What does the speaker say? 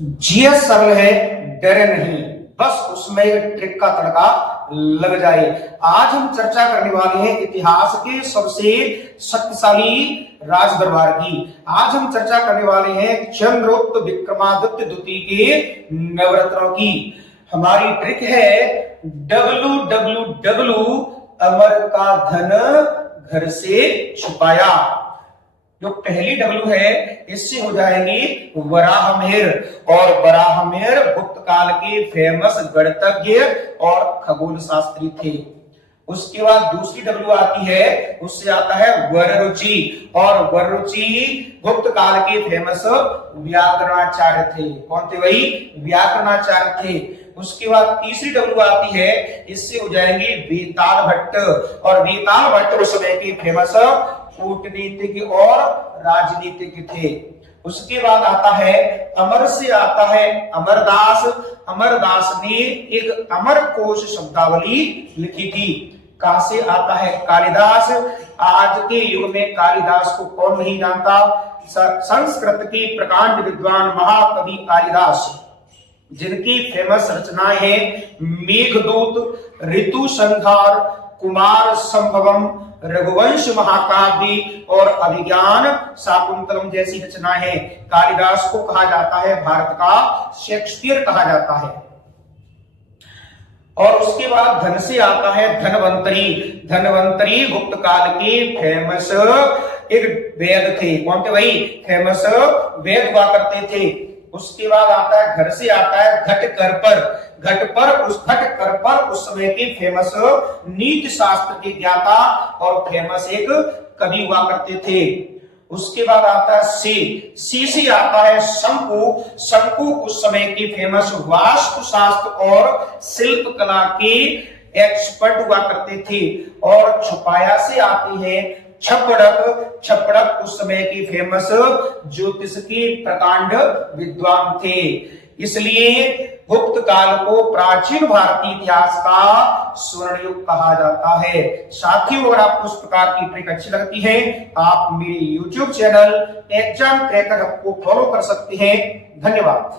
GS सरल है, डरे नहीं, बस उसमें ट्रिक का तड़का लग जाए। आज हम चर्चा करने वाले हैं इतिहास के सबसे शक्तिशाली राज दरबार की। आज हम चर्चा करने वाले हैं चंद्रगुप्त विक्रमादित्य द्वितीय के नवरत्नों की। हमारी ट्रिक है WWW अमर का धन घर से छुपाया। जो पहली W है इससे हो जाएगी वराहमिहिर, और वराहमिहिर गुप्त काल के फेमस गणितज्ञ और खगोल शास्त्री थे। उसके बाद दूसरी W आती है, उससे आता है वररुचि, और वररुचि गुप्त काल के फेमस व्याकरणाचार्य थे। कौन थे? वही व्याकरणाचार्य थे। उसके बाद तीसरी W आती है, इससे हो जाएंगे वेताल भट्ट, और वेताल भट्ट उस समय के फेमस कूटनीतिज्ञ और राजनीतिज्ञ थे। उसके बाद आता है अमर, से आता है अमरदास। अमरदास ने एक अमर कोश शब्दावली लिखी थी। कहां से आता है? कालिदास। आज के युग में कालिदास को कौन नहीं जानता? संस्कृत के प्रकांड विद्वान महाकवि कालिदास, जिनकी फेमस रचनाएं हैं मेघदूत, ऋतु संहार, कुमार संभवम, रघुवंश महाकाव्य और अभिज्ञान शाकुंतलम जैसी रचनाएं हैं। कालिदास को कहा जाता है भारत का शेक्सपियर कहा जाता है। और उसके बाद धन से आता है धनवंतरी। धनवंतरी गुप्त काल के फेमस एक वैद्य थे। कौन थे? वही फेमस वैद्य हुआ करते थे। उसके बाद आता है घर से आता है घटकर। उस समय के फेमस नीति शास्त्र के ज्ञाता और फेमस एक कवि हुआ करते थे। उसके बाद आता है सी से आता है शंकु उस समय के फेमस वास्तुशास्त्र और शिल्प कला के एक्सपर्ट हुआ करते थे। और छुपाया से आती है छपड़क उस समय की फेमस ज्योतिष के प्रकांड विद्वान थे। इसलिए गुप्त काल को प्राचीन भारतीय इतिहास का स्वर्ण युग कहा जाता है। साथियों, अगर आपको इस प्रकार की ट्रिक अच्छी लगती है, आप मेरे YouTube चैनल एग्जाम क्रैकर को फॉलो कर सकते हैं। धन्यवाद।